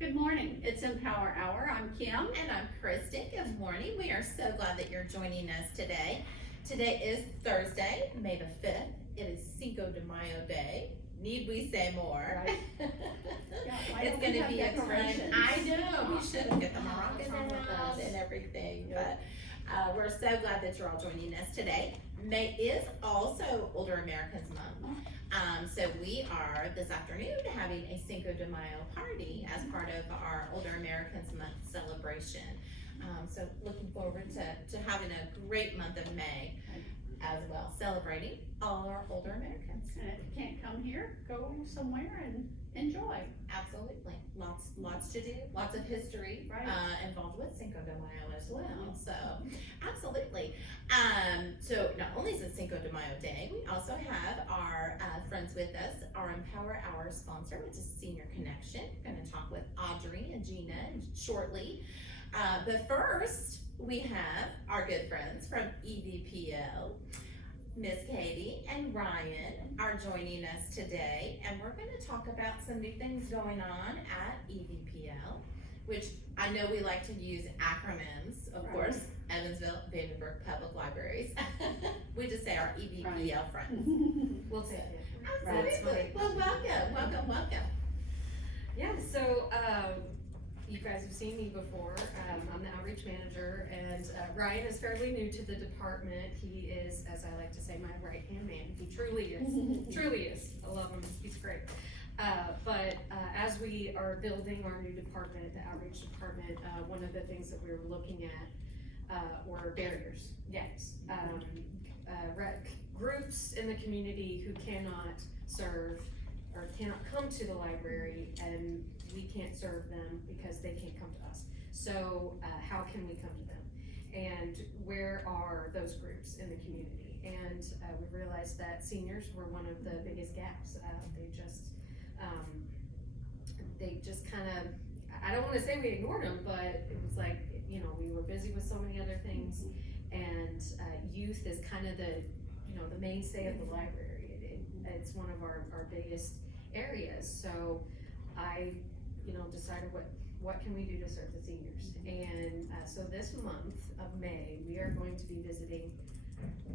Good morning. It's Empower Hour. I'm Kim. And I'm Kristen. Good morning. We are so glad that you're joining us today. Today is Thursday, May the 5th. It is Cinco de Mayo Day. Need we say more? Right. It's going to be a time. I know. We should get the maracas wrong with out us? and everything. Yep. But we're so glad that you're all joining us today. May is also Older Americans Month. So we are this afternoon having a Cinco de Mayo party as part of our Older Americans Month celebration. So looking forward to having a great month of May as well, celebrating all our older Americans. And if you can't come here, go somewhere and enjoy. Absolutely, lots to do, lots of history Right. involved with Cinco de Mayo as well. So absolutely. So not only is it Cinco de Mayo Day, we also have our friends with us, our Empower Hour sponsor, which is Senior Connection. We're going to talk with Audrey and Gina shortly. But first, we have our good friends from EVPL. Miss Katie and Ryan are joining us today, and we're going to talk about some new things going on at EVPL, which I know we like to use acronyms, of course, Evansville Vandenberg Public Libraries. We just say our EVPL friends. We'll take it. Absolutely. Well, welcome. Yeah, so you guys have seen me before. I'm the outreach manager, and Ryan is fairly new to the department. He is, as I like to say, my right-hand man. He truly is. Truly is. I love him. He's great. But as we are building our new department, the outreach department, one of the things that we were looking at were barriers, gaps. Groups in the community who cannot serve or cannot come to the library, and we can't serve them because they can't come to us. So how can we come to them? And where are those groups in the community? And we realized that seniors were one of the biggest gaps. They just kind of, I don't want to say we ignored them, but it was like, we were busy with so many other things, and youth is kind of the mainstay of the library. It's one of our biggest areas. So I, decided what can we do to serve the seniors? And so this month of May, we are going to be visiting,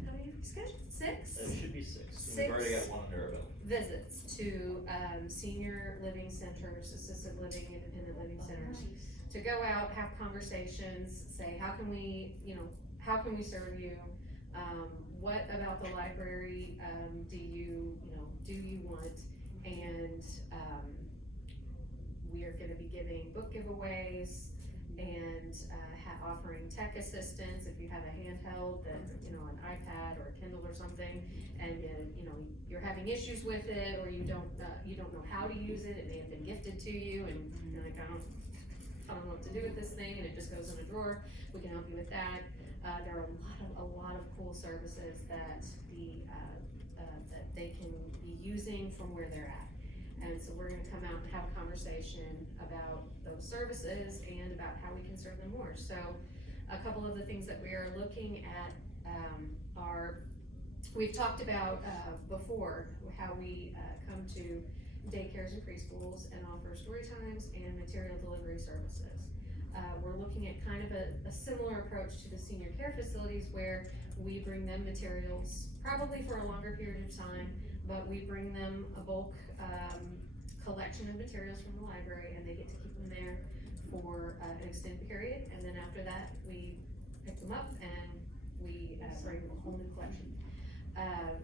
how many have we scheduled? 6? It should be 6. Six. We've already got one under our belt. Visits to senior living centers, assisted living, independent living centers, to go out, have conversations, say, how can we serve you? What about the library do you want? And we are going to be giving book giveaways and offering tech assistance. If you have a handheld that, an iPad or a Kindle or something, and you're having issues with it, or you don't know how to use it, it may have been gifted to you, and you're like, I don't know what to do with this thing, and it just goes in a drawer. We can help you with that. There are a lot of cool services that that they can be using from where they're at. And so we're gonna come out and have a conversation about those services and about how we can serve them more. So a couple of the things that we are looking at are, we've talked about before how we come to daycares and preschools and offer story times and material delivery services. We're looking at kind of a similar approach to the senior care facilities, where we bring them materials, probably for a longer period of time, but we bring them a bulk collection of materials from the library, and they get to keep them there for an extended period, and then after that, we pick them up and we bring them a whole new collection.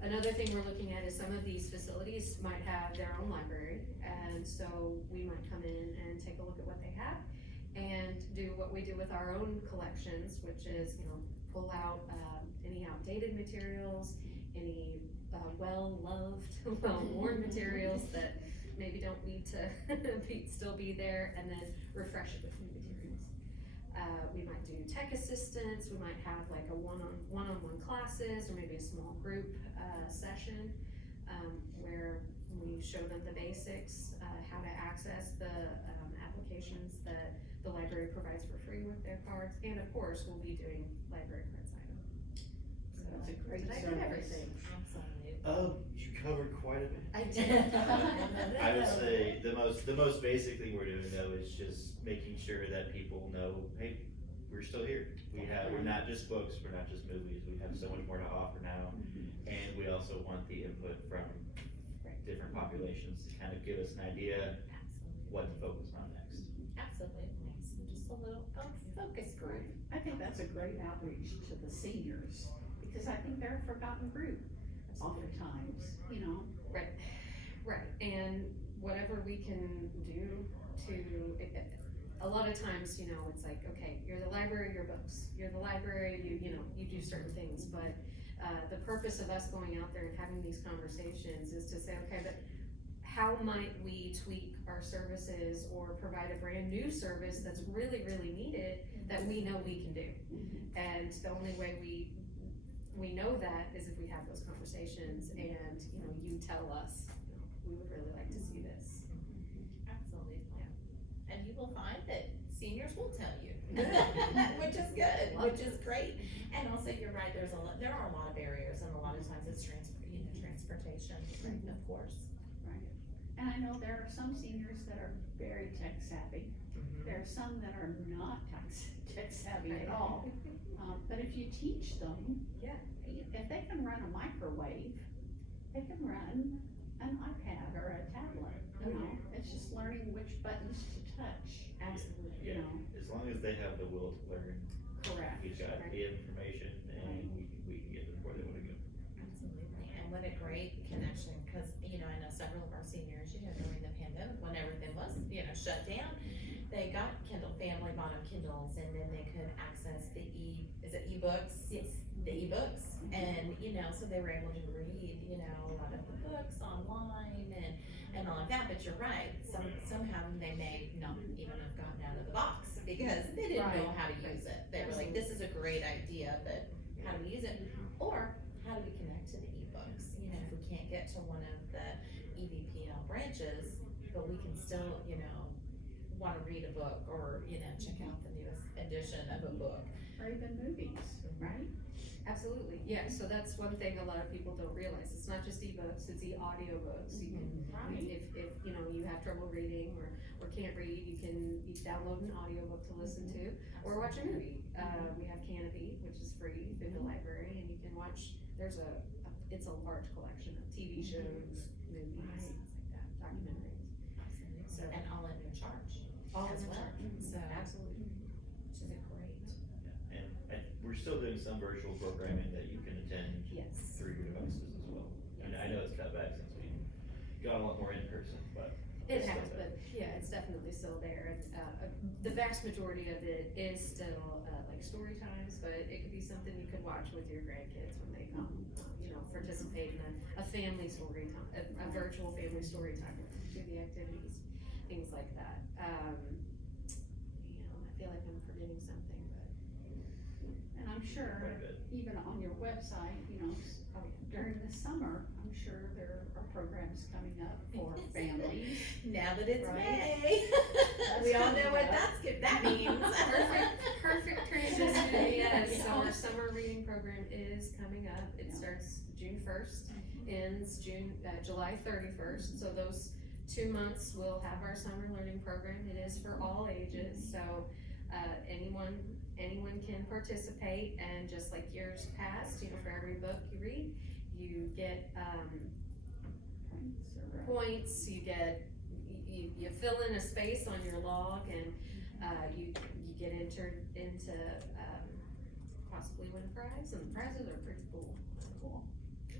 Another thing we're looking at is some of these facilities might have their own library, and so we might come in and take a look at what they have and do what we do with our own collections, which is, pull out any outdated materials, any well-loved, well-worn materials that maybe don't need to still be there, and then refresh it with new materials. We might do tech assistance. We might have like a one-on-one classes, or maybe a small group session where we show them the basics, how to access the applications that the library provides for free with their cards, and of course we'll be doing library card sign-up. So That's a great Did I service. get everything? Absolutely. You covered quite a bit. I did. I would say the most basic thing we're doing though is just making sure that people know, hey, we're still here. We're not just books, we're not just movies, we have so much more to offer now. And we also want the input from different populations to kind of give us an idea what to focus on next. Absolutely. So just a little focus group. I think that's a great outreach to the seniors, because I think they're a forgotten group oftentimes, you know. Right, and whatever we can do to, a lot of times, you know, it's like, okay, you're the library, your books, you're the library, you do certain things, but the purpose of us going out there and having these conversations is to say, okay, but how might we tweak our services or provide a brand new service that's really, really needed that we know we can do? And the only way we know that is if we have those conversations and, you tell us, we would really like to see this. Absolutely. And you will find that seniors will tell you, which is good, which is great. And also, you're right, there are a lot of barriers, and a lot of times it's transportation, right, of course. Right. And I know there are some seniors that are very tech savvy. There are some that are not tech savvy at all. But if you teach them, Yeah. if they can run a microwave, they can run an iPad or a tablet, you know? It's just learning which buttons to touch, Absolutely. you know? As long as they have the will to learn, Correct. we've got the information and we can get them where they wanna go. Absolutely, and what a great connection, cause, I know several of our seniors, during the pandemic, when everything was, shut down, they got Kindle Family, bought them Kindles, and then they could access the ebooks? Yes. The ebooks, and, so they were able to read, a lot of the books online and all of that, but you're right, somehow they may not even have gotten out of the box, because they didn't know how to use it. They were like, this is a great idea, but how do we use it? Or, how do we connect to the ebooks? If we can't get to one of the EVPL branches, but we can still, wanna read a book, or, check out the newest edition of a book. Or even movies, right? Absolutely, yeah, so that's one thing a lot of people don't realize, it's not just ebooks, it's audiobooks. You can, if you have trouble reading or can't read, you can download an audiobook to listen to, or watch a movie. We have Canopy, which is free through the library, and you can watch, it's a large collection of TV shows, movies, things like that, documentaries. So, And all at no charge. all as in well. charge. So, Absolutely. which is a great. And we're still doing some virtual programming that you can attend Yes. through your devices as well. And I know it's cut back since we got a lot more in person, but. It it's still has, there. but yeah, it's definitely still there. The vast majority of it is still like story times, but it could be something you could watch with your grandkids when they come, participate in a family story time, a virtual family story time, do the activities, things like that. I feel like I'm forgetting something, but. And I'm sure, Quite a bit. even on your website, during the summer, I'm sure there are programs coming up for families. Now that it's Right. May, we all know what that means. Perfect transition, yes, so Yeah. our summer reading program is coming up, it Yeah. starts June 1st, ends July 31st, so those 2 months we'll have our summer learning program. It is for all ages, so, anyone can participate, and just like years past, for every book you read, you get, points, you fill in a space on your log, and, you get entered into, possibly win a prize, and the prizes are pretty cool.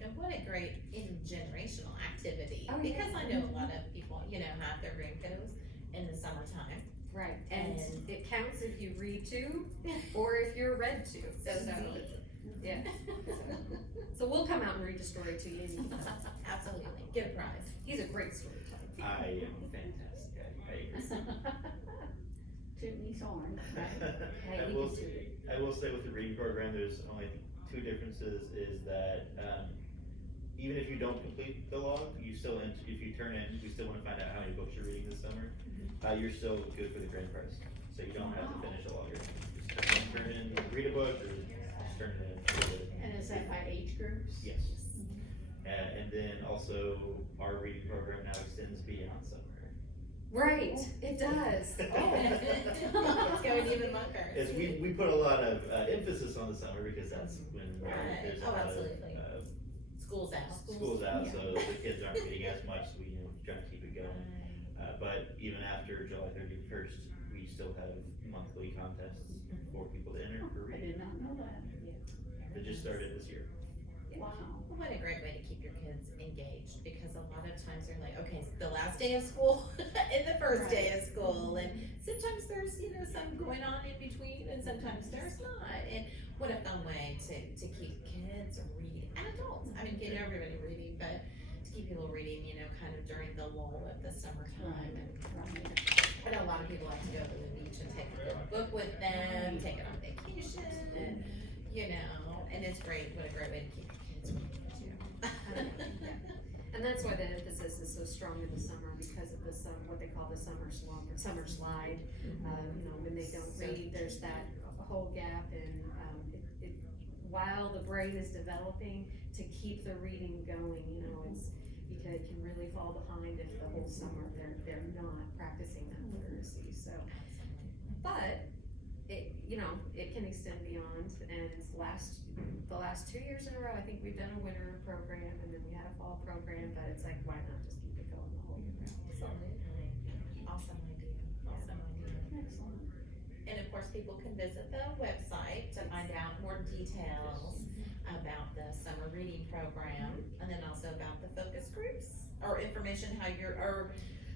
And what a great intergenerational activity, Oh, yeah. because I know a lot of people, have their grandkiddos in the summertime. Right, and And- it counts if you read to, or if you're read to, so, yeah. So we'll come out and read a story to you. Absolutely, get a prize. He's a great storyteller. I am fantastic, I agree. Toot his horn, right? Hey, I he will can say, do it. I will say with the reading program, there's only two differences, is that, even if you don't complete the log, you still, if you turn in, we still wanna find out how many books you're reading this summer, you're still good for the grand prize, so you don't have to finish a log or anything. Just turn in, read a book, or turn it in. And is that by age groups? Yes. And then also, our reading program now extends beyond summer. Right, it does. It's going even longer. As we put a lot of emphasis on the summer because that's when Right. there's a Oh, lot of absolutely. School's out. schools out, Yeah. so the kids aren't reading as much, so we try to keep it going. But even after July 31st, we still have monthly contests for people to enter for I reading. did not know that. That just started this year. Wow. What a great way to keep your kids engaged, because a lot of times they're like, okay, it's the last day of school and the first day of school, and sometimes there's, some going on in between, and sometimes there's not. And what a fun way to keep kids reading, and adults, I mean, get everybody reading, but to keep people reading, kind of during the lull of the summertime. And I know a lot of people like to go to the beach and take a book with them, take it on vacation, and, and it's great, what a great way to keep your kids reading too. And that's why the emphasis is so strong in the summer, because of the what they call the summer slide. When they don't read, there's that whole gap, and while the brain is developing, to keep the reading going, it's because it can really fall behind if the whole summer they're not practicing that literacy. So, but it can extend beyond, and the last 2 years in a row, I think we've done a winter program, and then we had a fall program, but it's like, why not just keep it going the whole year round? Absolutely. Awesome idea. Excellent. And of course, people can visit the website to find out more details about the summer reading program, and then also about the focus groups, or information how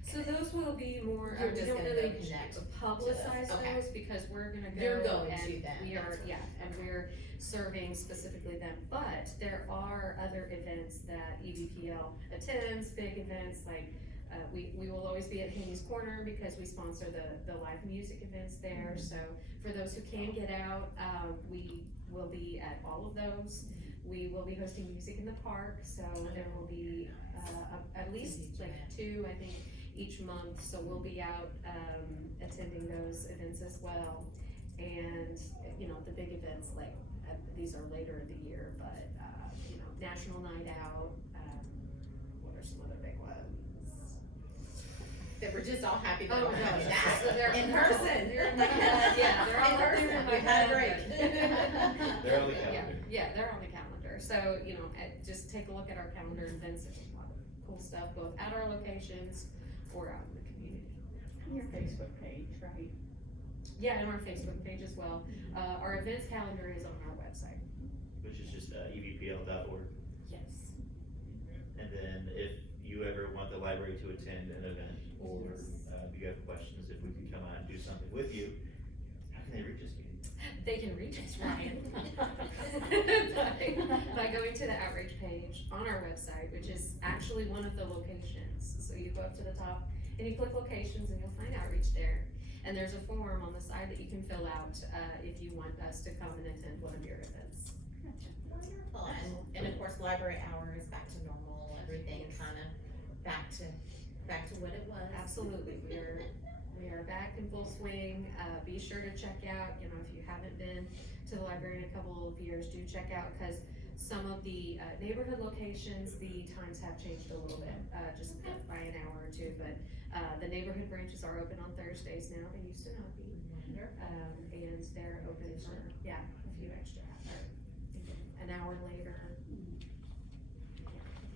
So those will be more, You're we just don't gonna really go connect publicize to those, okay. those, because we're gonna go. You're going and to them, We are, that's right. and we're serving specifically them, but there are other events that EVPL attends, big events, like, we will always be at Haney's Corner, because we sponsor the live music events there, so for those who can get out, we will be at all of those. We will be hosting music in the park, so there will be, at least like 2, I think, each month, so we'll be out, attending those events as well. And, the big events, like, these are later in the year, but, National Night Out, what are some other big ones? that we're just all happy that Oh, we're having gosh, that so they're- in person. They're in my head, yeah, they're all In up there person. in my We've had a head, break. They're on the calendar. Yeah, they're on the calendar, so, just take a look at our calendar events, there's a lot of cool stuff, both at our locations or out in the community. And your Facebook page, right? Yeah, and our Facebook page as well. Our events calendar is on our website. Which is just evpl.org. Yes. And then if you ever want the library to attend an event, or you have questions, if we can come out and do something with you, how can they reach us, Katie? They can reach us, Ryan, by going to the outreach page on our website, which is actually one of the locations. So you go up to the top and you click locations, and you'll find outreach there. And there's a form on the side that you can fill out, if you want us to come and attend one of your events. Wonderful, and of course, library hour is back to normal, everything kind of back to what it was. Absolutely, we are back in full swing. Be sure to check out, if you haven't been to the library in a couple of years, do check out, because some of the neighborhood locations, the times have changed a little bit, just by an hour or two, but the neighborhood branches are open on Thursdays now, they used to not be. And they're open for, a few extra, an hour later.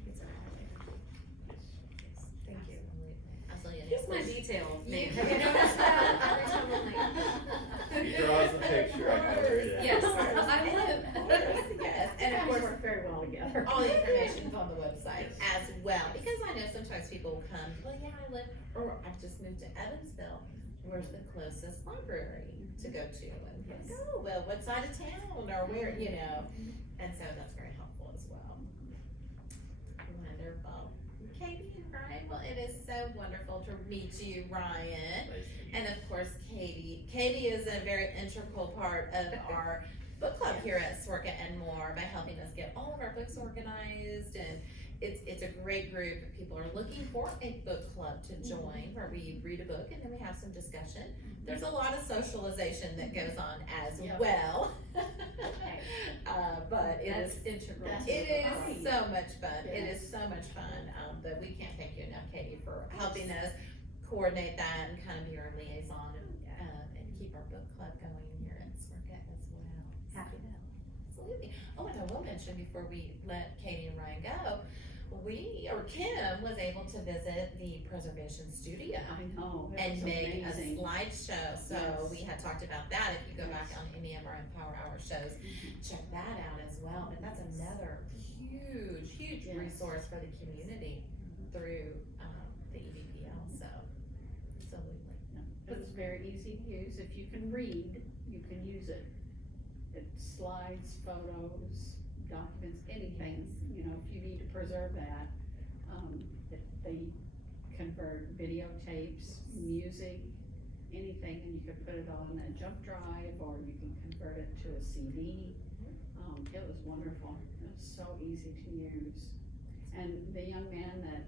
It's an hour later. Yes, thank you. Absolutely. He's my detail man. You- Have you noticed that? Every time I'm like. He draws the picture, I cover it in. Yes, I Yes, and of You guys course, work very well together. all the information's on the website as well, because I know sometimes people come, well, yeah, I live, or I've just moved to Evansville, where's the closest library to go to? And like, Yes. oh, well, what side of town, or where, and so that's very helpful as well. Wonderful. Katie and Ryan, well, it is so wonderful to meet you, Ryan. Nice to meet you. And of course, Katie. Katie is a very integral part of our book club here at Sorka and More, by helping us get all of our books organized it's a great group. People are looking for a book club to join where we read a book and then we have some discussion. There's a lot of socialization that goes on as Yep. well. But it That's is, integral. That's to it the is body. so much fun. It Yes. is so much fun. But we can't thank you enough, Katie, for helping us coordinate that and kind of be our liaison and keep our book club going here at SWRCA as well. Happy to help. Absolutely. Oh, and I will mention before we let Katie and Ryan go, Kim was able to visit the preservation studio I know, it and was make amazing. a slideshow. So Yes. we had talked about that. If you go back Yes. on any of our Empower Hour shows, check that out as well. And that's another huge Yes. resource for the community through the EVPL. So absolutely. It was very easy to use. If you can read, you can use it. It slides, photos, documents, anything, you know, if you need to preserve that. They convert videotapes, music, anything, and you can put it on a jump drive, or you can convert it to a CD. It was wonderful. It was so easy to use. And the young man that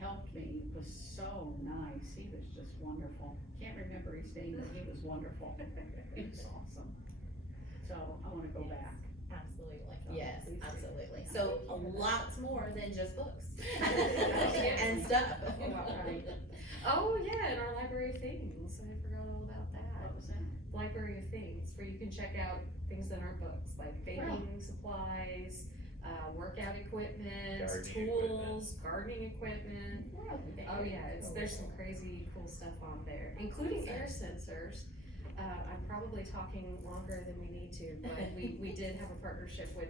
helped me was so nice. He was just wonderful. Can't remember his name, but he was wonderful. He was awesome. So I wanna go Yes. back. Absolutely. So, Yes, please do. absolutely. So a lot more than just books Yeah. and stuff. Right. Oh, yeah, and our Library of Things, I forgot all about that. What was that? Library of Things, where you can check out things that aren't books, like baking supplies, workout equipment, Gardening tools, gardening equipment. Oh yeah, there's some crazy cool stuff on there, including air sensors. I'm probably talking longer than we need to, but we did have a partnership with,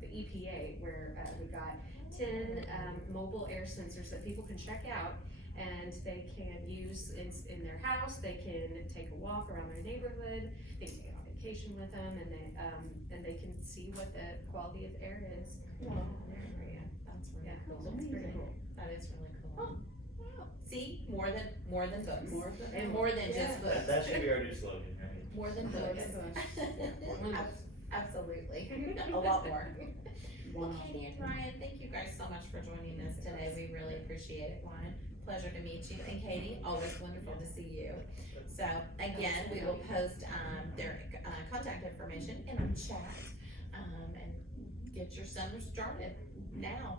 the EPA where, we got 10, mobile air sensors that people can check out, and they can use in their house. They can take a walk around their neighborhood, they can take on vacation with them, and they can see what the quality of air is in their area. That's really Yeah, cool. it's pretty cool. That is really cool. Wow. See, more than books. More than- And more than just books. That should be our new slogan, right? More than More books. than books. Absolutely, a lot more. Well, Wow. Katie and Ryan, thank you guys so much for joining us today. We really appreciate it. Ryan, pleasure to meet you. And Katie, always wonderful to see you. So again, we will post, their, contact information in our chat, and get your summer started now.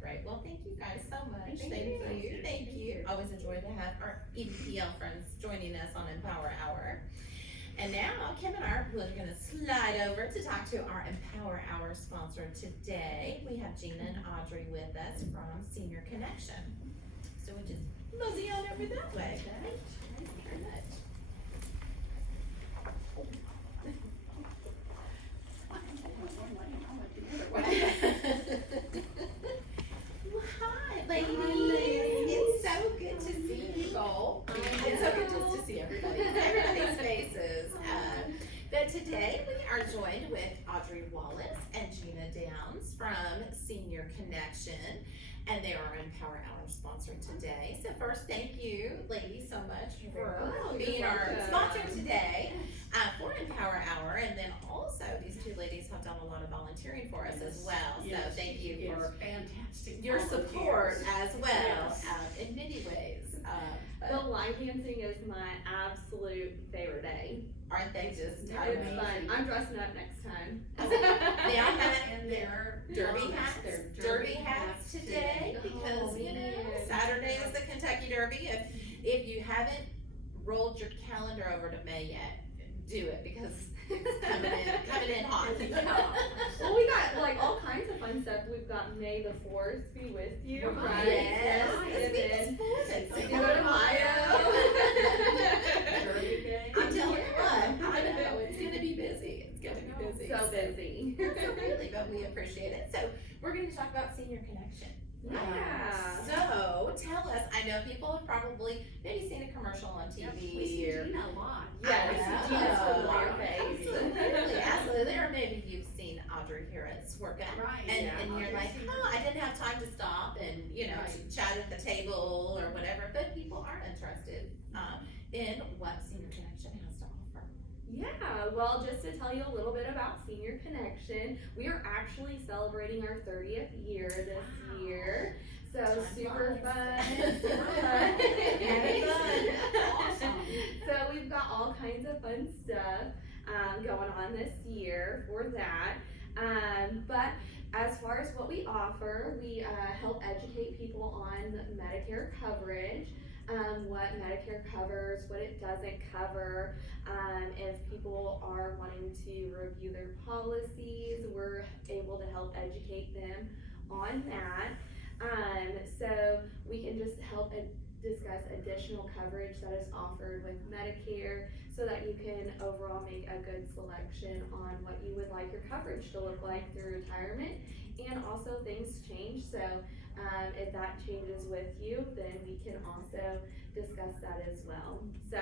Great. Well, thank you guys so much. Thank you. Always enjoy to have our EVPL friends joining us on Empower Hour. And now Kim and I are gonna slide over to talk to our Empower Hour sponsor today. We have Gina and Audrey with us from Senior Connection. So we'll just mosey on over that way. Thank you very much. Well, hi, ladies. It's so good to see you both. It's so good just to see everybody's faces. But today we are joined with Audrey Wallace and Gina Downs from Senior Connection, and they are our Empower Hour sponsor today. So first, thank you, ladies, so much for being our sponsor today for Empower Hour, and then also these two ladies have done a lot of volunteering for us as well. So Yes, thank you yes, for fantastic your volunteers. support as well, Yes. in many ways. The line dancing is my absolute favorite day. Aren't they just It's amazing? fun. I'm dressing up next time. They all have And their derby helmets, hats, their derby hats today, because, you know, Saturday is the Kentucky Derby. If you haven't rolled your calendar over to May yet, do it, because it's coming in hot. Well, we got like all kinds of fun stuff. We've got May the 4th be with you, right? Yes, And it's then Cinco Cinco de Mayo. Derby game. I'm telling you what, I know, it's gonna be busy, it's gonna be busy. So busy. Absolutely, but we appreciate it. So, we're gonna talk about Senior Connection. Yeah. So, tell us, I know people have probably maybe seen a commercial on Yep, TV we see or. Gina a lot. Yeah, we I see Gina's know. familiar face. Absolutely, absolutely, or maybe you've seen Audrey here at SWRCA. Right. And, yeah, and you're Audrey's like, seen oh, I didn't have time to stop and, you know, Right. chat at the table or whatever, but people are interested, in what Senior Connection has to offer. Yeah, well, just to tell you a little bit about Senior Connection, we are actually celebrating our 30th year this year. So Time super flies. fun. Super fun. Very fun. Awesome. So we've got all kinds of fun stuff going on this year for that. But as far as what we offer, we help educate people on Medicare coverage. What Medicare covers, what it doesn't cover. If people are wanting to review their policies, we're able to help educate them on that. So we can just help discuss additional coverage that is offered with Medicare so that you can overall make a good selection on what you would like your coverage to look like through retirement. And also things change, so if that changes with you, then we can also discuss that as well. So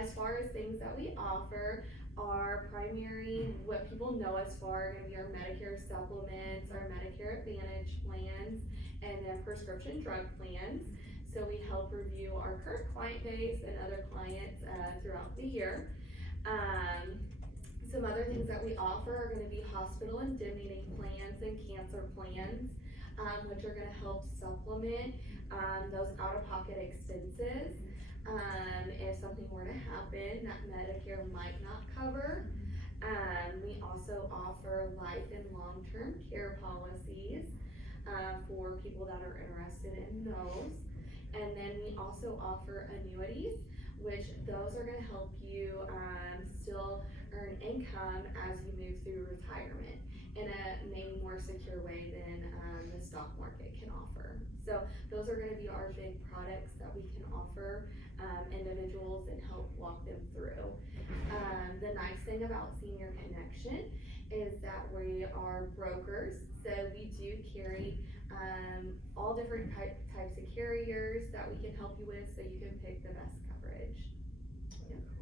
as far as things that we offer, our primary, what people know us for, are gonna be our Medicare supplements, our Medicare Advantage plans, and then prescription drug plans. So we help review our current client base and other clients throughout the year. Some other things that we offer are gonna be hospital indemnity plans and cancer plans, which are gonna help supplement those out-of-pocket expenses. If something were to happen that Medicare might not cover. We also offer life and long-term care policies for people that are interested in those. And then we also offer annuities, which those are gonna help you still earn income as you move through retirement in a maybe more secure way than the stock market can offer. So those are gonna be our big products that we can offer individuals and help walk them through. The nice thing about Senior Connection is that we are brokers, so we do carry all different types of carriers that we can help you with, so you can pick the best coverage.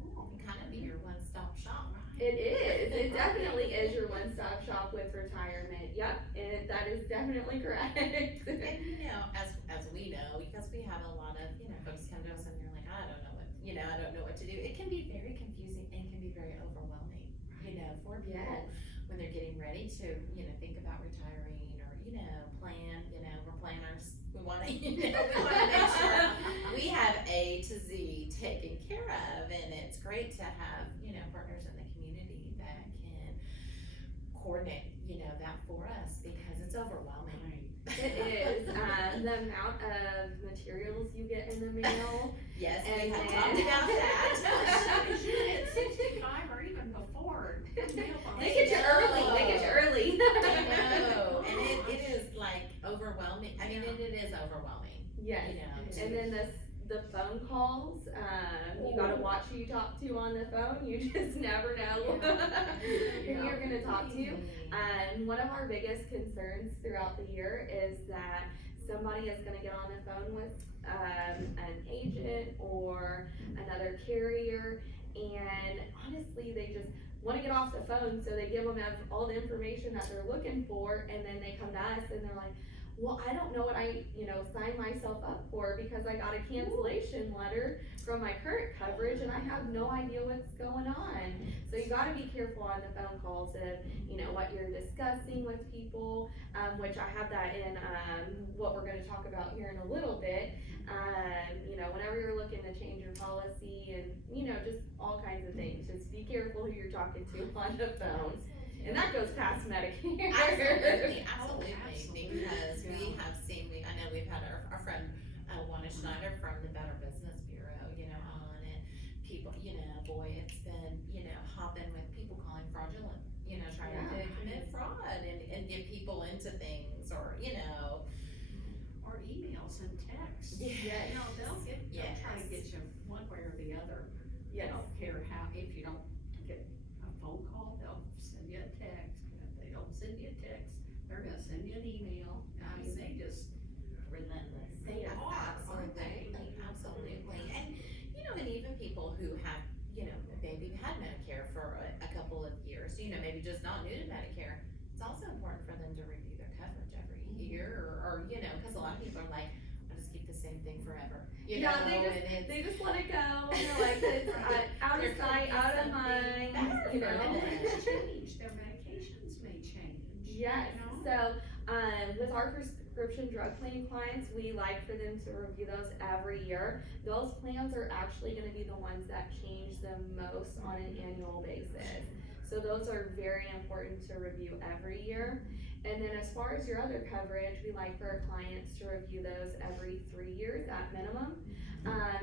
Cool. It can kind of be your one-stop shop, right? It is. It definitely is your one-stop shop with retirement. Yep, and that is definitely correct. And as we know, because we have a lot of, folks come to us and they're like, I don't know what to do. It can be very confusing and can be very overwhelming, for people Yes. when they're getting ready to, think about retiring or, plan, we're planners. We wanna, we wanna make sure we have A to Z taken care of, and it's great to have, partners in the community that can coordinate, that for us, because it's overwhelming. It is. The amount of materials you get in the mail. Yes, And we have then- talked about that. At 65 or even before. They get you early. They get you early. I know, and it is like overwhelming. I mean, it is overwhelming. Yes. And then the phone calls, you gotta watch who you talk to on the phone. You just never know who you're gonna talk to. One of our biggest concerns throughout the year is that somebody is gonna get on the phone with an agent or another carrier, and honestly, they just wanna get off the phone, so they give them all the information that they're looking for, and then they come to us and they're like, well, I don't know what I, signed myself up for, because I got a cancellation letter from my current coverage and I have no idea what's going on. So you gotta be careful on the phone calls of, what you're discussing with people, which I have that in, what we're gonna talk about here in a little bit. Whenever you're looking to change your policy and, just all kinds of things, just be careful who you're talking to on the phone. And that goes past Medicare. Absolutely, because we have seen, I know we've had our friend, Wanda Schneider from the Better Business Bureau, on, and people, boy, it's been, hopping with people calling fraudulent, trying to commit fraud and get people into things, or, Or emails and texts. Yes. They'll try to get you one way or the other. They don't care how, if you don't get a phone call, they'll send you a text. If they don't send you a text, they're gonna send you an email. I mean, they just relentless. They Yes, are, aren't they? absolutely. And, and even people who have, maybe had Medicare for a couple of years, maybe just not new to Medicare, it's also important for them to review their coverage every year, or, cause a lot of people are like, I'll just keep the same thing forever. you Yeah, know, and it's. they just let it go, and they're like, it's out There of could sight, be out of something mind, better you for know? them. Change, their medications may change. Yes, You know? so, with our prescription drug plan clients, we like for them to review those every year. Those plans are actually gonna be the ones that change the most on an annual basis. So those are very important to review every year. And then as far as your other coverage, we like for our clients to review those every 3 years at minimum,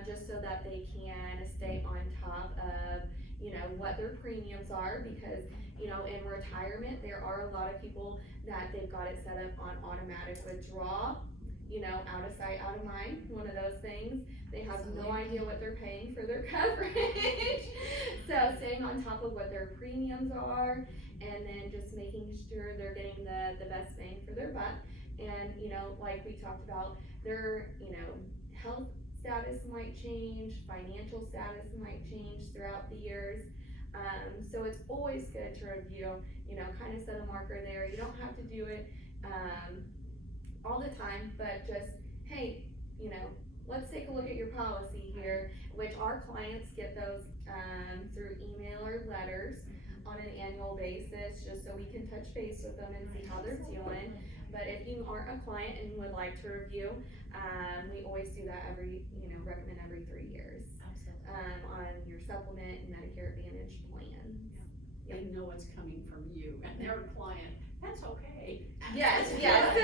just so that they can stay on top of, you know, what their premiums are, because, you know, in retirement, there are a lot of people that they've got it set up on automatic withdrawal, you know, out of sight, out of mind, one of those things. They have no idea what they're paying for their coverage. So staying on top of what their premiums are, and then just making sure they're getting the best bang for their buck. And, you know, like we talked about, their, you know, health status might change, financial status might change throughout the years. So it's always good to review, you know, kind of set a marker there. You don't have to do it, all the time, but just, hey, you know, let's take a look at your policy here, which our clients get those, through email or letters on an annual basis, just so we can touch base with them and see how they're doing. But if you aren't a client and would like to review, we always do that recommend every 3 years, on your supplement and Medicare Advantage plans. They know it's coming from you and they're a client, that's okay. Yes, yes,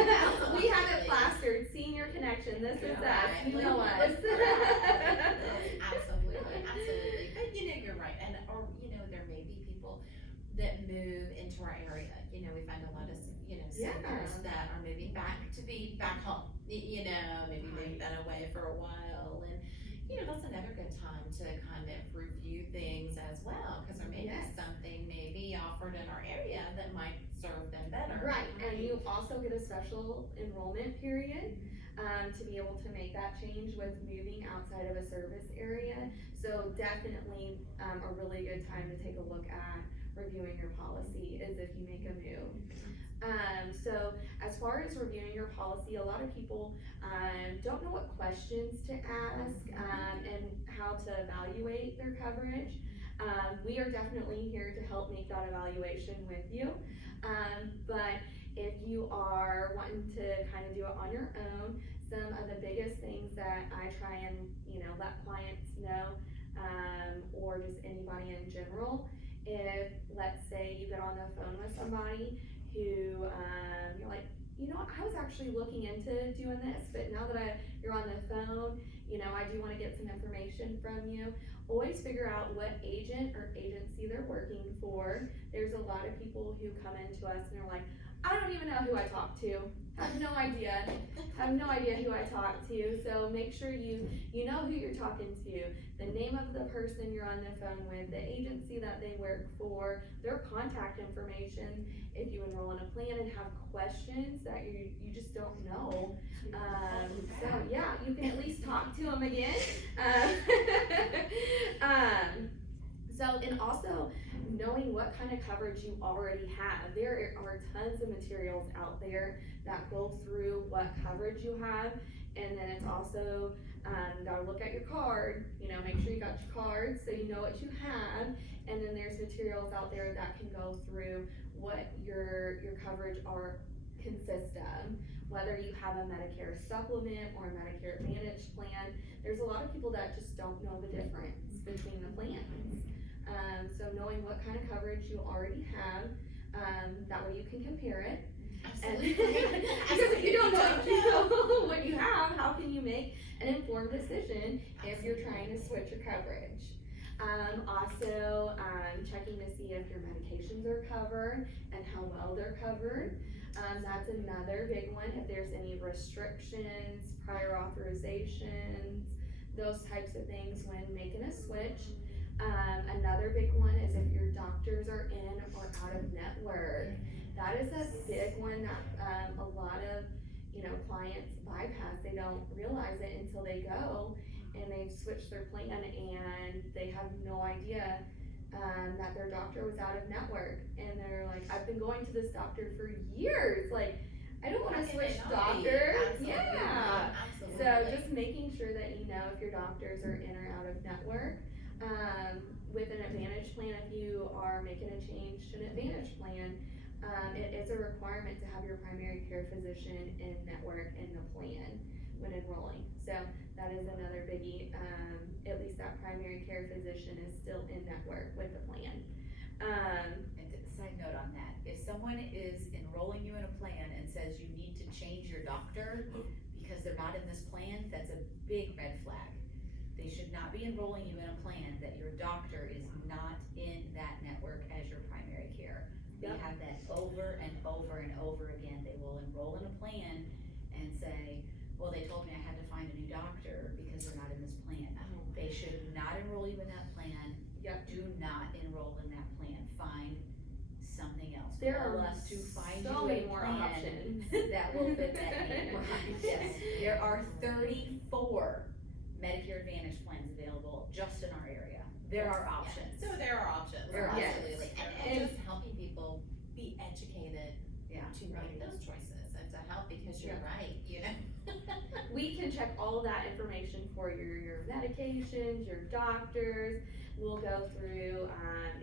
we have it plastered, Senior Connection, this is us, you know us. Absolutely, absolutely, but you know, you're right, and, or, you know, there may be people that move into our area, you know, we find a lot of, you know, seniors that are moving back to be back home, you know, maybe they've been away for a while, and, you know, that's another good time to kind of review things as well, cause there may be something maybe offered in our area that might serve them better. Right, and you also get a special enrollment period, to be able to make that change with moving outside of a service area. So definitely, a really good time to take a look at reviewing your policy is if you make a move. So as far as reviewing your policy, a lot of people, don't know what questions to ask, and how to evaluate their coverage. We are definitely here to help make that evaluation with you. But if you are wanting to kind of do it on your own, some of the biggest things that I try and, you know, let clients know, or just anybody in general, if, let's say you get on the phone with somebody who, you're like, you know, I was actually looking into doing this, but now that you're on the phone, you know, I do wanna get some information from you. Always figure out what agent or agency they're working for. There's a lot of people who come into us and they're like, I don't even know who I talk to. I have no idea. I have no idea who I talk to. So make sure you know who you're talking to, the name of the person you're on the phone with, the agency that they work for, their contact information. If you enroll in a plan and have questions that you just don't know, so yeah, you can at least talk to them again. And also knowing what kind of coverage you already have. There are tons of materials out there that go through what coverage you have, and then it's also, gotta look at your card, you know, make sure you got your card so you know what you have, and then there's materials out there that can go through what your coverage consists of. Whether you have a Medicare supplement or a Medicare Advantage plan, there's a lot of people that just don't know the difference between the plans. So knowing what kind of coverage you already have, that way you can compare it. Absolutely. Because if you don't know what you have, how can you make an informed decision if you're trying to switch your coverage? Also, checking to see if your medications are covered and how well they're covered. That's another big one. If there's any restrictions, prior authorizations, those types of things when making a switch. Another big one is if your doctors are in or out of network. That is a big one that a lot of, you know, clients bypass. They don't realize it until they go and they've switched their plan and they have no idea that their doctor was out of network. And they're like, I've been going to this doctor for years. Like, I don't wanna How can they switch not be? doctors. Absolutely. Yeah. Absolutely. So just making sure that you know if your doctors are in or out of network. With an Advantage plan, if you are making a change to an Advantage plan, it is a requirement to have your primary care physician in network in the plan when enrolling. So that is another biggie. At least that primary care physician is still in network with the plan. And side note on that, if someone is enrolling you in a plan and says you need to change your doctor because they're not in this plan, that's a big red flag. They should not be enrolling you in a plan that your doctor is not in that network as your primary care. We Yep. have that over and over and over again. They will enroll in a plan and say, well, they told me I had to find a new doctor because they're not in this plan. They should not enroll you in that plan. Yep. Do not enroll in that plan. Find something else. There Call are us to find so you many a more plan options. that will fit that need. Yes, there are 34 Medicare Advantage plans available just in our area. There are options. So there are options, There are absolutely, options. and just helping people be educated Yeah. to make those choices and to help, because you're right, you know? We can check all of that information for your medications, your doctors. We'll go through,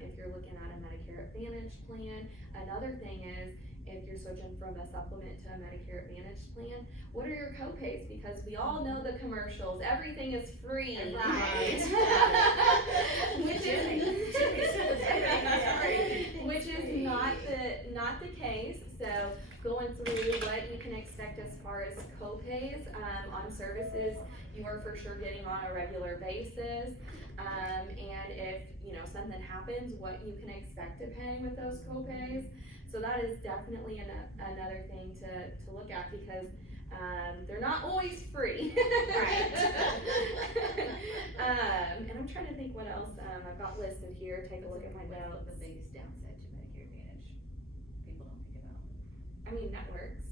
if you're looking at a Medicare Advantage plan. Another thing is, if you're switching from a supplement to a Medicare Advantage plan, what are your co-pays? Because we all know the commercials, everything is free. Right. Which Which is not the case. So going through what you can expect as far as co-pays, on services you are for sure getting on a regular basis. And if, something happens, what you can expect to pay with those co-pays. So that is definitely another thing to look at, because they're not always free. Right. And I'm trying to think what else I've got listed here. Take a look at my What's notes. the biggest downside to Medicare Advantage? People don't think about I mean, networks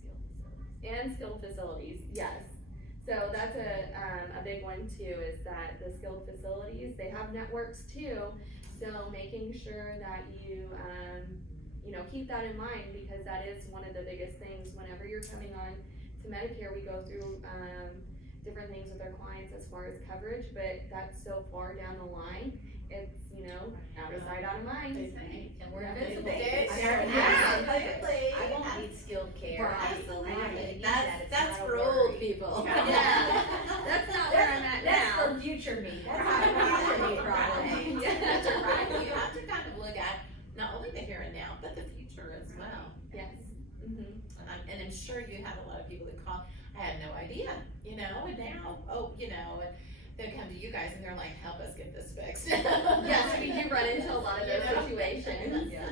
skilled facilities. and skilled facilities, yes. So that's a big one too, is that the skilled facilities, they have networks too. So making sure that you, keep that in mind, because that is one of the biggest things. Whenever you're coming on to Medicare, we go through, different things with our clients as far as coverage, but that's so far down the line. It's, out of sight, out of mind. And we're Yeah. invincible. There- I there- don't need absolutely. I won't need skilled care. Right. I'm not gonna Absolutely, need that. It's that's not a for old worry. people. Yeah. That's not where I'm at That's now. for future me. That's not a future me problem. That's right, you have to kind of look at not only the here and now, but the future as well. Yes. Mm-hmm. And I'm sure you have a lot of people that call, I had no idea, and now, and they come to you guys and they're like, help us get this fixed. Yes, we do run into a lot of those You know? situations. Yeah.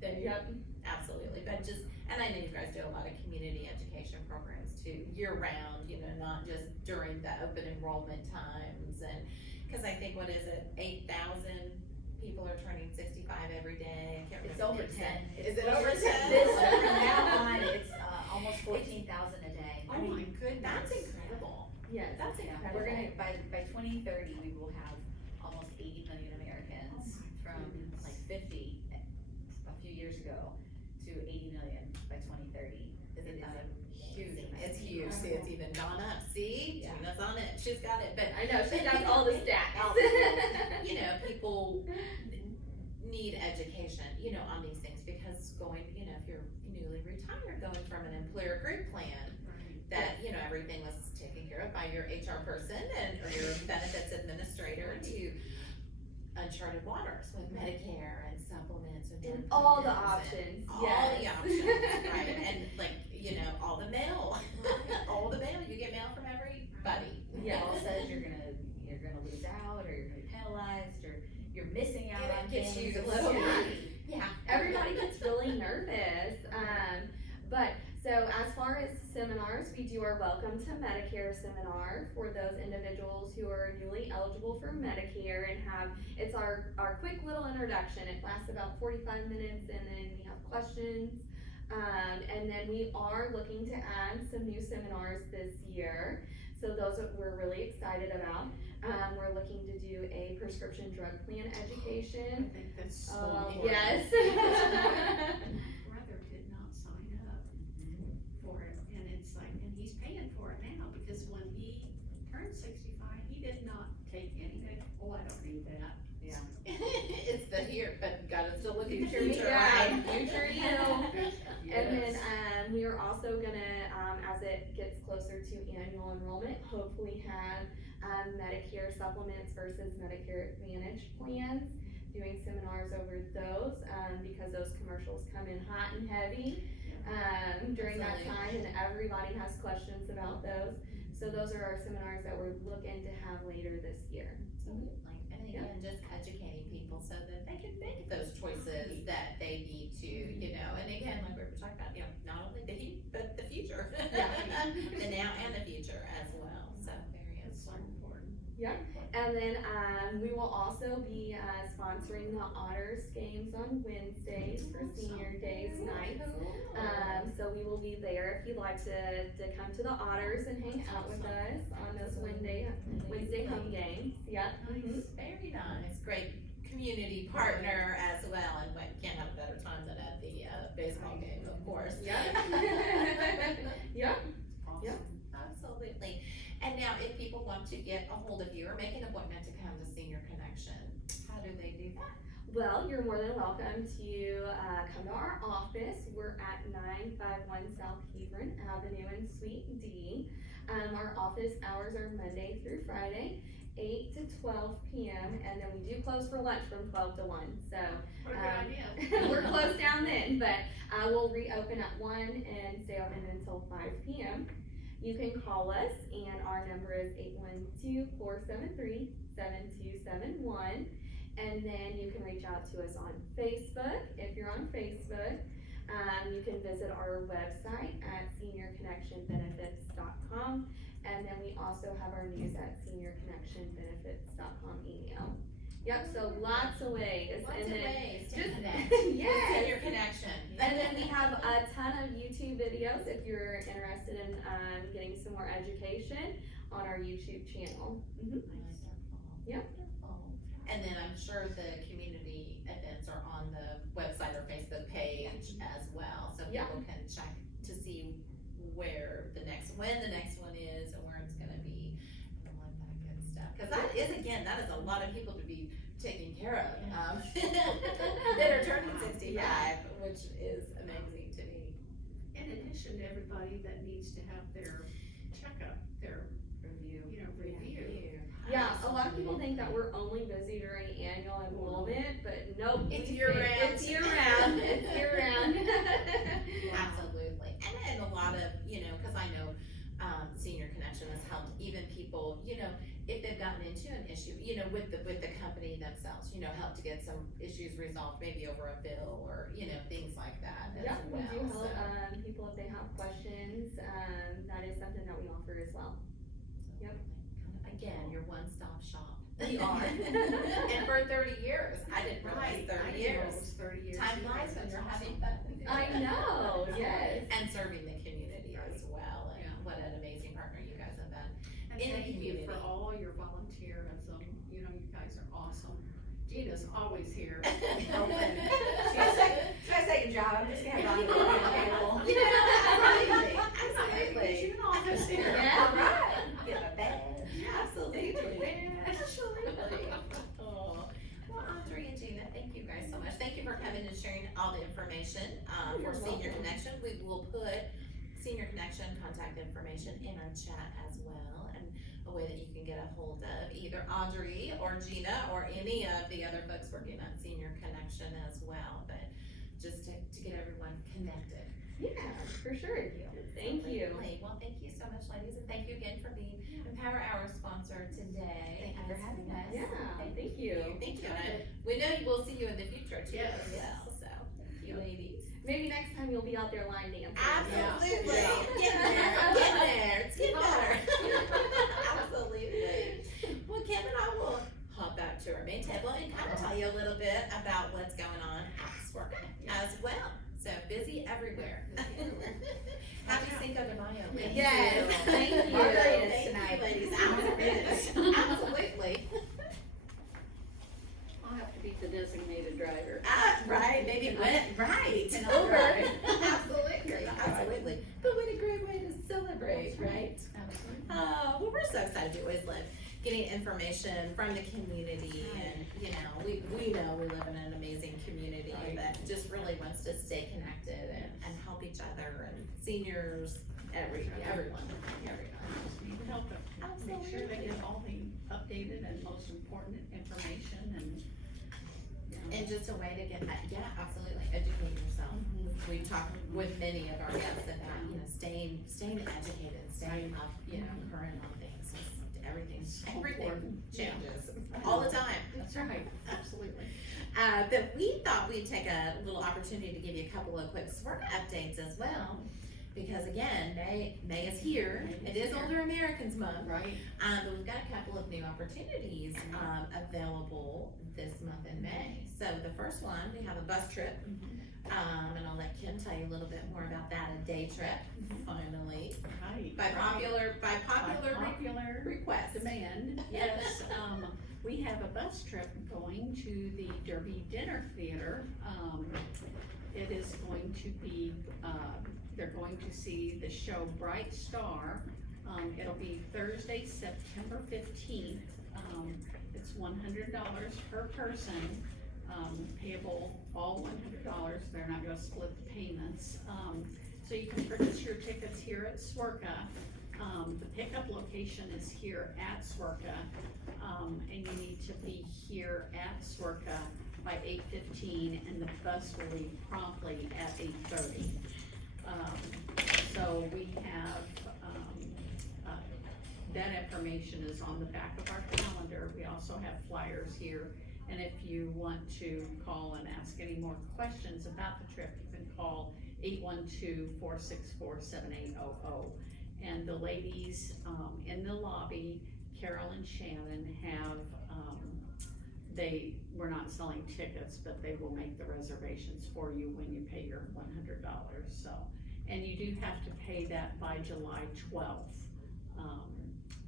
Then Yep. absolutely, but and I know you guys do a lot of community education programs too, year round, not just during the open enrollment times, and, cause I think, what is it, 8,000 people are turning 65 every day, I can't It's remember. over 10. Is it over 10? This, from now on, it's almost 14,000 a day. Oh my goodness. That's incredible. Yes. That's Yeah, incredible. we're gonna, by 2030, we will have almost 80 million Americans from like 50 a few years ago to 80 million by 2030. Isn't It is that a huge amount. It's huge. See, it's even gone up. See, Yeah. Gina's on it. She's got it. But I know, she does all the stats. people need education, on these things, because if you're newly retired, going from an employer group plan, that, everything was taken care of by your HR person or your benefits administrator, to uncharted waters with Medicare and supplements and. And drug all the plans and options, All yes. the options, right, and all the mail, all the mail, you get mail from everybody. It all says you're gonna lose out, or you're gonna be penalized, or you're missing out Yeah, on it gets things. you a It's little- scary. Yeah. Everybody gets really nervous. But so as far as seminars, we do our Welcome to Medicare seminar for those individuals who are newly eligible for Medicare and it's our quick little introduction. It lasts about 45 minutes, and then we have questions. And then we are looking to add some new seminars this year. So those we're really excited about. We're looking to do a prescription drug plan education. I think that's so important. Yes. Brother did not sign up. closer to annual enrollment, hopefully have Medicare supplements versus Medicare Advantage plans, doing seminars over those, because those commercials come in hot and heavy during that time, and everybody has questions about those. So those are our seminars that we're looking to have later this year. Absolutely, and again, just educating people so that they can make those choices that they need to, and again, like we were talking about, not only but the future. Yeah. The now and the future as well, so very important. And then we will also be sponsoring the Otters games on Wednesdays for Senior Days night. So we will be there if you'd like to come to the Otters and hang out with us on those Wednesday home games. Yep. Mhm. Very nice, great community partner as well, and can't have a better time than at the baseball game, of course. Yep. Absolutely. And now, if people want to get a hold of you or make an appointment to come to Senior Connection, how do they do that? Well, you're more than welcome to come to our office. We're at 951 South Hebron Avenue in Suite D. Our office hours are Monday through Friday, 8 to 12 p.m. and then we do close for lunch from 12 to 1. So we're closed down then, but we'll reopen at 1 and stay open until 5 p.m. You can call us, and our number is 812-473-7271. And then you can reach out to us on Facebook. If you're on Facebook, you can visit our website at seniorconnectionbenefits.com. And then we also have our news at seniorconnectionbenefits.com email. Yep, so lots of ways. Lots and of then ways to just- connect. yes. Senior Connection. And then we have a ton of YouTube videos if you're interested in getting some more education on our YouTube channel. Wonderful. Yep. Wonderful. And then I'm sure the community events are on the website or Facebook page as well, so Yeah. people can check to see when the next one is and where it's gonna be, and all of that good stuff. Cause that is a lot of people to be taken care of, that are turning 65, which is amazing to me. In addition to everybody that needs to have their checkup, their review. Yeah, a lot of people think that we're only busy during annual enrollment, but nope. It's we year say round. It's year round, it's year round. Absolutely, and a lot of, cause I know, Senior Connection has helped even people, if they've gotten into an issue, with the company themselves, help to get some issues resolved, maybe over a bill or, things like that as Yeah, we well, do help, so. people if they have questions, that is something that we offer as well. Yep. Again, your one-stop shop. We are. And for 30 years, I didn't realize 30 years. 30 years. Time flies when you're having fun. I know, yes. And serving the community as well, and what an amazing partner you guys have been. And in the thank you community. for all your volunteerism, you guys are awesome. Gina's always here. Should I take a job? I'm just gonna have on the table. Absolutely. Get you an office here. Yeah. All right. Get a badge. Absolutely. Absolutely. Oh. Well, Audrey and Gina, thank you guys so much. Thank you for coming and sharing all the information for Senior Connection. We will put Senior Connection contact information in our chat as well, and a way that you can get a hold of either Audrey or Gina or any of the other folks working on Senior Connection as well, but just to get everyone connected. Yeah, for sure. Thank you. Absolutely. Well, thank you so much, ladies, and thank you again for being Empower Hour sponsor today. Thank you for having us. Yeah, thank you. Thank you, and we know we'll see you in the future too Yes. as well, so, thank you, ladies. Maybe next time you'll be out there line dancing. Absolutely, Yeah. get there, it's getting better. Absolutely. Well, Kim and I will hop back to our main table and kind of tell you a little bit about what's going on at Swerve as well. So busy everywhere. Happy Cinco de Mayo. ladies. Yes, thank you. Margaritas Thank tonight. you, ladies. Absolutely. I'll have to be the designated driver. Right, maybe right. And I'll drive. Absolutely. But what a great way to celebrate, right? Absolutely. Well, we're so excited to always live getting information from the community, and we know we live in an amazing community that just really wants to stay connected and help each other and seniors everyone. Just need to help them, make sure they get all the updated and most important information and, you know. And just a way to get, yeah, absolutely, educate yourself. We've talked with many of our guests about, you know, staying educated, staying up, you know, current on things. Everything important. changes all the time. That's right, absolutely. But we thought we'd take a little opportunity to give you a couple of quick SWRCA updates as well. Because again, May is here. It is Older Americans Month. Right. But we've got a couple of new opportunities available this month in May. So the first one, we have a bus trip. And I'll let Kim tell you a little bit more about that, a day trip, finally. Right. By popular Popular request. demand, yes, we have a bus trip going to the Derby Dinner Theater. It is going to be, they're going to see the show Bright Star. It'll be Thursday, September 15th. It's $100 per person, payable all $100. They're not gonna split the payments. So you can purchase your tickets here at SWRCA. The pickup location is here at SWRCA, and you need to be here at SWRCA by 8:15, and the bus will leave promptly at 8:30. So we have, that information is on the back of our calendar. We also have flyers here, and if you want to call and ask any more questions about the trip, you can call 812-464-7800. And the ladies, in the lobby, Carol and Shannon have, we're not selling tickets, but they will make the reservations for you when you pay your $100, so. And you do have to pay that by July 12th.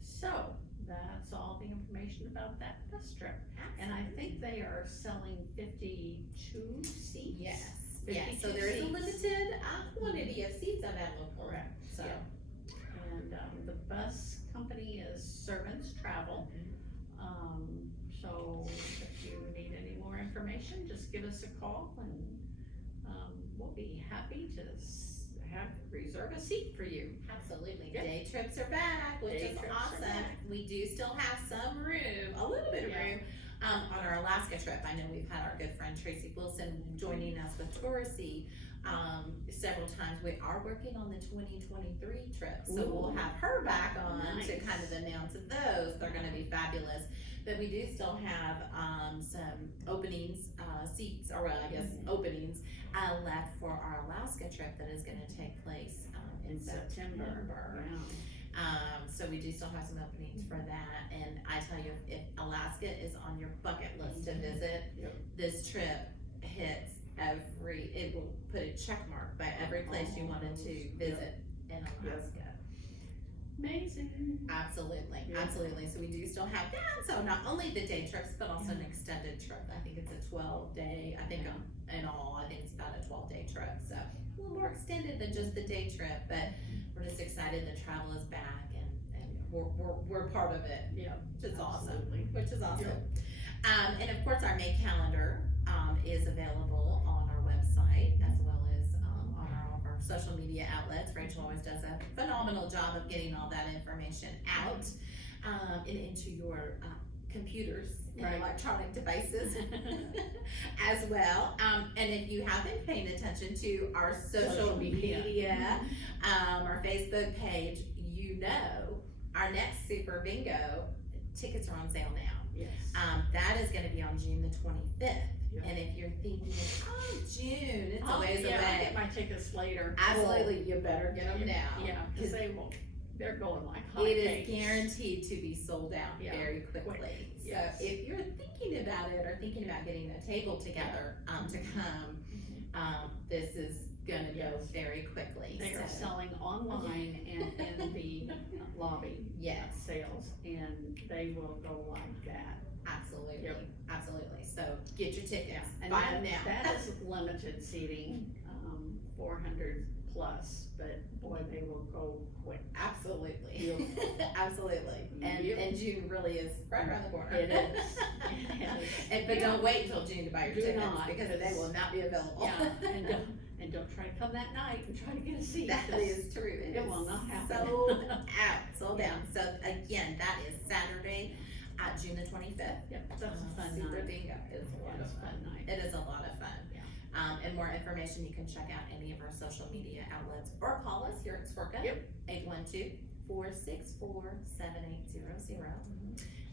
So, that's all the information about that bus trip. And I think they are selling 52 seats. Yes, 52 so there is a seats. limited quantity of seats available. Correct. So, And, the bus company is Servants Travel. So if you need any more information, just give us a call and, we'll be happy to reserve a seat for you. absolutely, Yep. day trips are back, which Day is trips are awesome. back. We do still have some room, a little bit of Yeah. room, on our Alaska trip. I know we've had our good friend Tracy Wilson joining us with Touristy, several times. We are working on the 2023 trip, so we'll Ooh. have her back on to Nice. kind of announce those. They're gonna be fabulous. But we do still have, some openings, seats, or I guess openings, left for our Alaska trip that is gonna take place, in September. Yeah. So we do still have some openings for that, and I tell you, if Alaska is on your bucket list to visit, Yep. this trip hits it will put a check mark by every place you wanted to visit in Alaska. Amazing. Absolutely, Yeah. absolutely, so we do still have that, so not only the day trips, but also an extended trip. I think it's a 12-day, I think in all, I think it's about a 12-day trip, so a little more extended than just the day trip, but we're just excited that travel is back and we're part of it, Yeah. which is awesome, Absolutely. which is awesome. And of course, our May calendar, is available on our website as well as, on all of our social media outlets. Rachel always does a phenomenal job of getting all that information out, and into your, computers and Right. electronic devices as well. And if you have been paying attention to our social media, our Facebook page, you know our next Super Bingo tickets are on sale now. Yes. That is gonna be on June the 25th. Yeah. And if you're thinking, oh, June, it's a Oh, ways yeah, I'll away. get my tickets later. Absolutely, you better get them now. Yeah, cause they're going like It hotcakes. is guaranteed to be sold out Yeah, very quickly. So yes. if you're thinking about it or thinking about getting a table together, to come, this is gonna go Yes. very quickly. They are So, selling online and in the lobby Yes, sales, and they will go like that. absolutely, Yep. absolutely. So get your tickets, And buy them now. that is limited seating, 400 plus, but boy, they will go quick. Absolutely, Yep. absolutely. And Yep. June really is right around the corner. It is. It is. But don't wait until June to buy your Do tickets not, because they because- will not be available. Yeah, and And don't try to come that night and try to get a seat. That 'cause is true. It will not happen. Sold out, sold out. So again, that is Saturday, June the 25th. Yep, that's a fun Super night. Bingo is a lot It's of a fun night. It is a lot of fun. Yeah. And more information, you can check out any of our social media outlets or call us here at Swerka. Yep. 812-464-7800.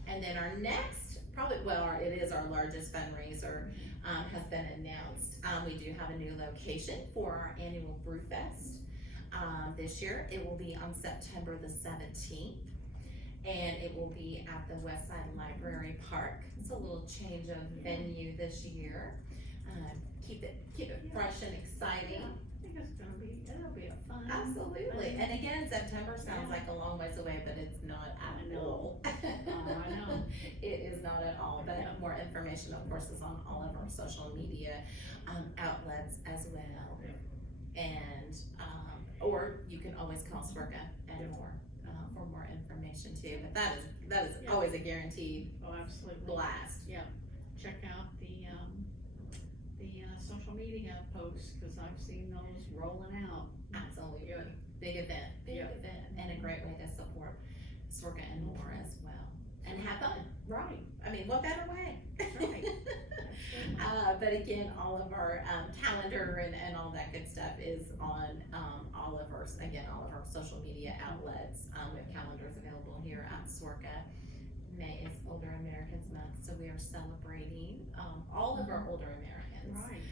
And then our next, it is our largest fundraiser, has been announced. We do have a new location for our annual Brew Fest. This year, it will be on September the 17th. And it will be at the Westside Library Park. It's a little change of venue this year. Keep it fresh and exciting. I think it'll be a fun. Absolutely. And again, September sounds like a long ways away, but it's not I at know. all. I know. It is not at all. But Yeah. more information, of course, is on all of our social media outlets as well. Yeah. And or you can always call Swerka and more for more information too. But that is Yeah. always a guaranteed Oh, absolutely. blast. Check out the social media posts, cause I've seen those rolling out. Absolutely. Yeah. Big event, Yeah. and a great way to support Swerka and more as well. And have fun. Right. I mean, what better way? Right. But again, all of our calendar and all that good stuff is on all of our social media outlets. We have calendars available here at Swerka. May is Older Americans Month, so we are celebrating all of our older Americans Right.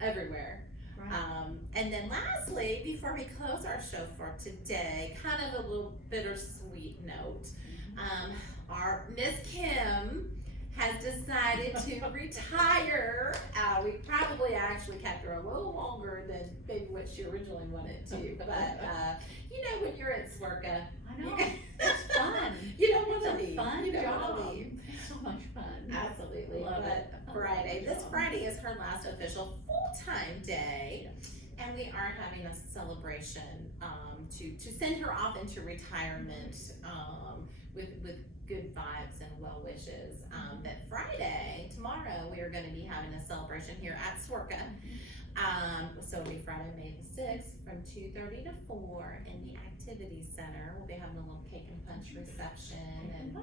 everywhere. Right. And then lastly, before we close our show for today, kind of a little bittersweet note. Our Miss Kim has decided to retire. We probably actually kept her a little longer than maybe what she originally wanted to, but when you're at Swerka, I know. It's fun. you don't want to It's a leave. fun You don't want job. to leave. It's so much fun. Absolutely. Love But it. Friday, Love this it. Friday is her last official full-time day. And we are having a celebration to send her off into retirement with good vibes and well wishes. But Friday, tomorrow, we are going to be having a celebration here at Swerka. So it'll be Friday, May the 6th from 2:30 to 4 in the Activity Center. We'll be having a little cake and punch reception and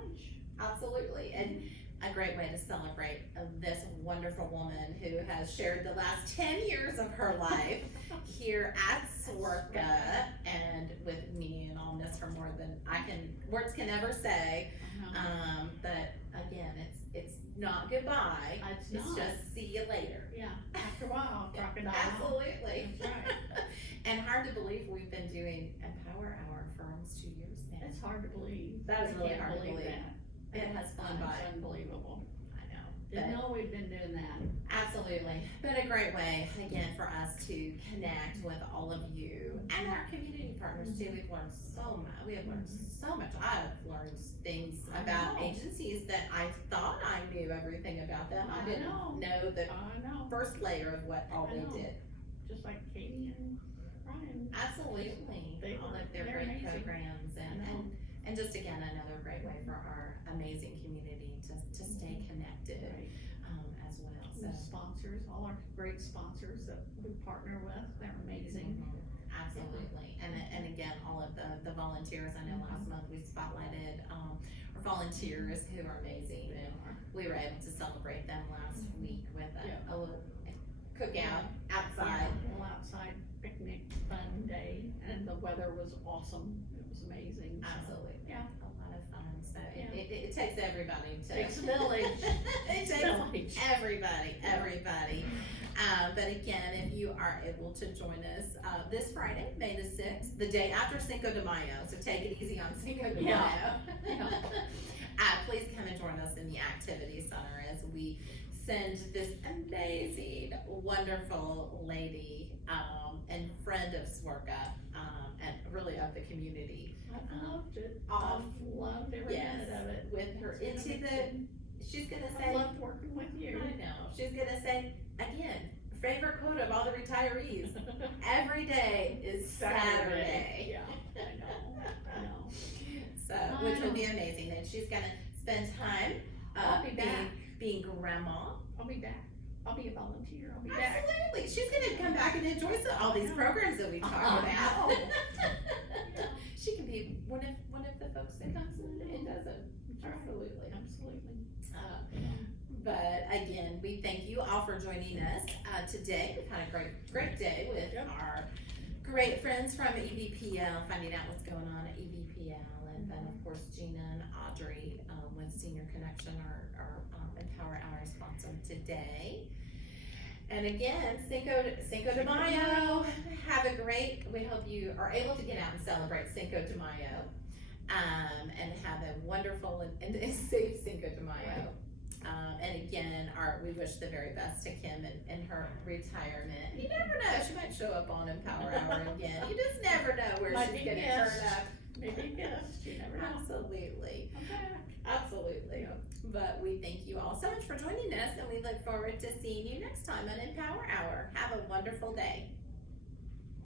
absolutely, and a great way to celebrate this wonderful woman who has shared the last 10 years of her life here at Swerka and with me, and I'll miss her more than words can ever say. But again, it's not goodbye. It's It's not. just see you later. Yeah, after a while, crocodile. Absolutely. That's right. And hard to believe we've been doing Empower Hour for almost 2 years now. It's hard to believe. That is I really can't hard to believe. that. It has flown by. It's unbelievable. I know. Didn't But- know we'd been doing that. Absolutely. Been a great way, again, for us to connect with all of you and our community partners too. We've learned so much. We have learned so much. I've learned things I about know. agencies that I thought I knew everything about them. I I didn't know. know the I know, first layer of what all I they know. did. just like Katie and Ryan. Absolutely. They All are- of their they're great amazing. programs I and know. just again, another great way for our amazing community to stay connected Right. as well. The sponsors, all our great sponsors that we partner with, they're amazing. Absolutely, and again, all of the volunteers, I know last month we spotlighted, our volunteers who are amazing, and we were able to celebrate them last week with Yeah. a little cookout outside. A little outside picnic fun day, and the weather was awesome, it was amazing. so. Absolutely, Yeah. a lot of fun, so Yeah. it takes everybody to. Takes a village. It takes everybody. But again, if you are able to join us this Friday, May the 6th, the day after Cinco de Mayo, so take it easy on Cinco de Mayo. Yeah. Please come and join us in the Activity Center as we send this amazing, wonderful lady and friend of Swerka and really of the community I've loved it, off. I've loved every Yes, minute of it. with her It's into gonna the, be- she's gonna I say, loved working with you. I know, she's gonna say, again, favorite quote of all the retirees, every day is Saturday. Yeah, I know. So, I which will know. be amazing, and she's gonna spend time, I'll be back. being grandma. I'll be back. I'll be a volunteer, I'll be back. Absolutely, she's gonna come back and enjoy all these programs that we talked about. She can be one of the folks that comes in and does it. Absolutely. Absolutely. But again, we thank you all for joining us today. We've had a great day with our great friends from EVPL, finding out what's going on at EVPL, and then of course Gina and Audrey with Senior Connection, our Empower Hour sponsor today. And again, Cinco de Mayo. We hope you are able to get out and celebrate Cinco de Mayo, and have a wonderful and safe Cinco de Mayo. And again, we wish the very best to Kim in her retirement. You never know, she might show up on Empower Hour again. You just never know where Might she's be gonna yes. turn up. Maybe a gift, you never know. Absolutely, I'm back. absolutely. But we thank you all so much for joining us, and we look forward to seeing you next time on Empower Hour. Have a wonderful day.